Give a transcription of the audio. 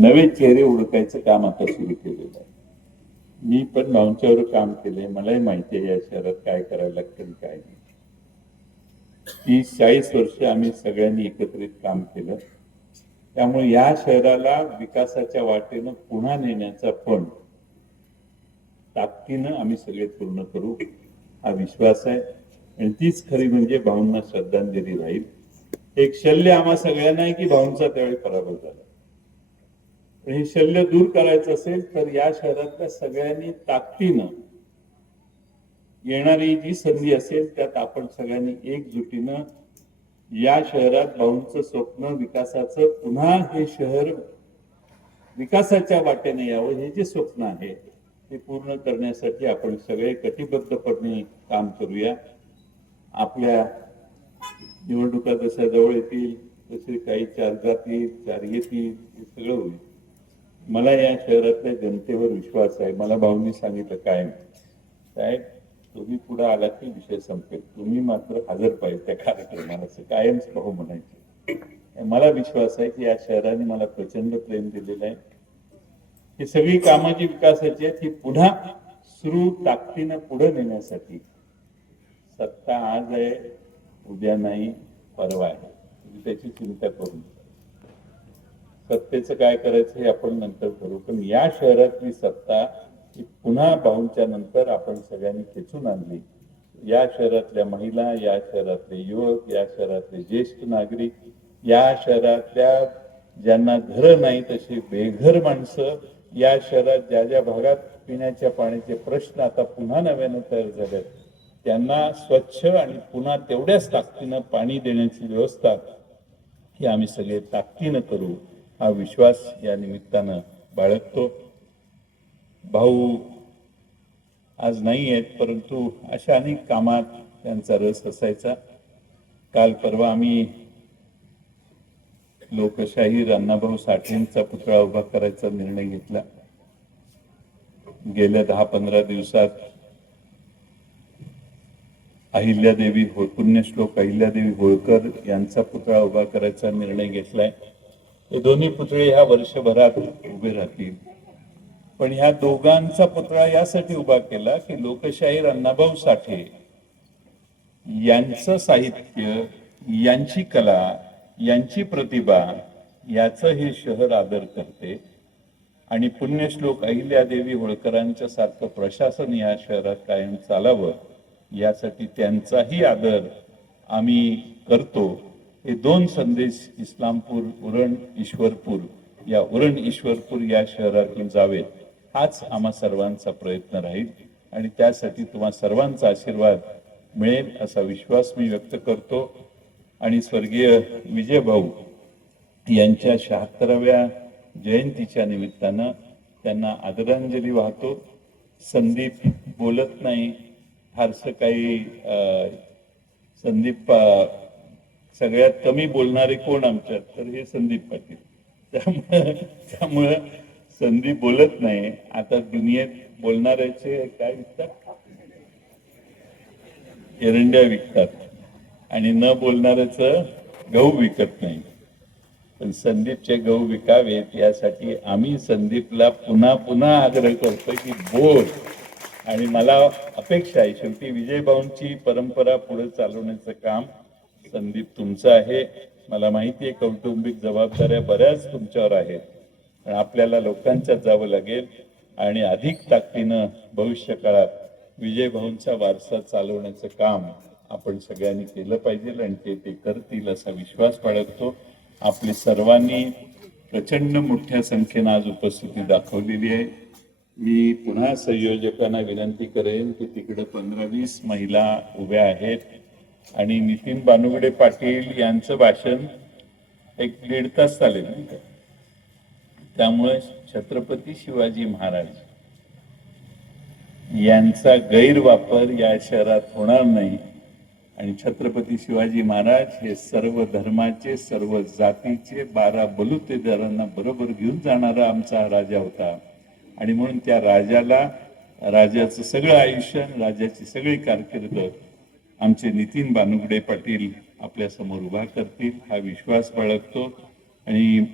नवे चेहरे ओळखायचं काम आता सुरू केलेलं आहे. मी पण भाऊंच्यावर काम केलंय. मलाही माहिती आहे या शहरात काय करायला लागतं काय नाही. तीस चाळीस वर्ष आम्ही सगळ्यांनी एकत्रित काम केलं. त्यामुळे या शहराला विकासाच्या वाटेनं पुन्हा नेण्याचा पण ताकदीनं आम्ही सगळे पूर्ण करू हा विश्वास आहे. आणि तीच खरी म्हणजे भाऊंना श्रद्धांजली राहील. एक शल्य आम्हा सगळ्यांना आहे की भाऊंचा त्यावेळी पराभव झाला. हे शल्य दूर करायचं असेल तर या शहरातल्या सगळ्यांनी ताकदीनं येणारी जी संधी असेल त्यात आपण सगळ्यांनी एकजुटीनं या शहरात भाऊंचं स्वप्न विकासाचं पुन्हा हे शहर विकासाच्या वाटेने यावं हे जे स्वप्न आहे ते पूर्ण करण्यासाठी आपण सगळे कटिबद्धपणे काम करूया. आपल्या निवडणुका जशा जवळ येतील तसे काही चार जातील चार येतील हे सगळं होईल. मला या शहरातल्या जनतेवर विश्वास आहे. मला भाऊंनी सांगितलं काय साहेब तुम्ही पुढे आला की विषय संपेल. तुम्ही मात्र हजर पाहिजे त्या कार्यक्रमाला. असं कायमच भाऊ म्हणायचे. मला विश्वास आहे की या शहराने मला प्रचंड प्रेम दिलेलं आहे. ही सगळी कामं जी विकासाची आहेत. ही पुन्हा सुरू ताकदीनं पुढे नेण्यासाठी सत्ता आज आहे उद्या नाही परवा आहे. तुम्ही त्याची चिंता करू नका. सत्तेचं काय करायचं हे आपण नंतर करू. पण या शहरातली सत्ता पुन्हा भाऊंच्या नंतर आपण सगळ्यांनी खेचून आणली. या शहरातल्या महिला या शहरातले युवक या शहरातले ज्येष्ठ नागरिक या शहरातल्या ज्यांना घरं नाही तशी बेघर माणसं या शहरात ज्या ज्या भागात पिण्याच्या पाण्याचे प्रश्न आता पुन्हा नव्यानं तयार झालेत त्यांना स्वच्छ आणि पुन्हा तेवढ्याच ताकदीनं पाणी देण्याची व्यवस्था ही आम्ही सगळे ताकदीनं करू. हा विश्वास या निमित्तानं बाळगतो. भाऊ आज नाही आहेत परंतु अशा अनेक कामात त्यांचा रस असायचा. काल परवा आम्ही लोकशाही अण्णाभाऊ साठेंचा पुतळा उभा करायचा निर्णय घेतला. गेल्या दहा पंधरा दिवसात अहिल्यादेवी होळ पुण्यश्लोक अहिल्यादेवी होळकर यांचा पुतळा उभा करायचा निर्णय घेतलाय. हे दोन्ही पुतळे ह्या वर्षभरात उभे राहतील. पण ह्या दोघांचा पुतळा यासाठी उभा केला की लोकशाहीर अण्णाभाऊ साठे यांचं साहित्य यांची कला यांची प्रतिभा याचं हे शहर आदर करते. आणि पुण्यश्लोक अहिल्यादेवी होळकरांच्या सारखं प्रशासन या शहरात कायम चालावं यासाठी त्यांचाही आदर आम्ही करतो. हे दोन संदेश इस्लामपूर उरण ईश्वरपूर. या उरण ईश्वरपूर या शहरातून जावेत. हाच आम्हा सर्वांचा प्रयत्न राहील आणि त्यासाठी तुम्हा सर्वांचा आशीर्वाद मिळेल असा विश्वास मी व्यक्त करतो. आणि स्वर्गीय विजय भाऊ यांच्या शहात्तराव्या जयंतीच्या निमित्तानं त्यांना आदरांजली वाहतो. संदीप बोलत नाही. फारसं काही संदीप सगळ्यात कमी बोलणारे कोण आमच्यात? तर हे संदीप पाटील. त्यामुळं त्यामुळं संदीप बोलत नाही. आता दुनियेत बोलणाऱ्याचे काय विकतात? एरंड्या विकतात. आणि न बोलणाऱ्याचं गहू विकत नाही. पण संदीपचे गहू विकावेत यासाठी आम्ही संदीपला पुन्हा पुन्हा आग्रह करतो की बोल. आणि मला अपेक्षा आहे शेवटी विजयभाऊंची परंपरा पुढे चालवण्याचं काम संदीप तुमचं आहे. मला माहिती आहे कौटुंबिक जबाबदाऱ्या बऱ्याच तुमच्यावर आहेत. पण आपल्याला लोकांच्यात जावं लागेल आणि अधिक ताकदीनं भविष्य काळात विजयभाऊंचा वारसा चालवण्याचं काम आपण सगळ्यांनी केलं पाहिजे आणि ते ते करतील असा विश्वास बाळगतो. आपली सर्वांनी प्रचंड मोठ्या संख्येनं आज उपस्थिती दाखवलेली आहे. मी पुन्हा संयोजकांना विनंती करेन की तिकडे पंधरा वीस महिला उभ्या आहेत. आणि नितीन बानुगडे पाटील यांचं भाषण एक दीड तास चालेल नाही का? त्यामुळे छत्रपती शिवाजी महाराज यांचा गैरवापर या शहरात होणार नाही आणि छत्रपती शिवाजी महाराज हे सर्व धर्माचे सर्व जातीचे बारा बलुतेदारांना बरोबर घेऊन जाणारा आमचा राजा होता आणि म्हणून त्या राजाला राजाचं सगळं आयुष्य राजाची सगळी कारकिर्द आमचे नितीन बानुगडे पाटील आपल्यासमोर उभा करतील हा विश्वास बाळगतो. आणि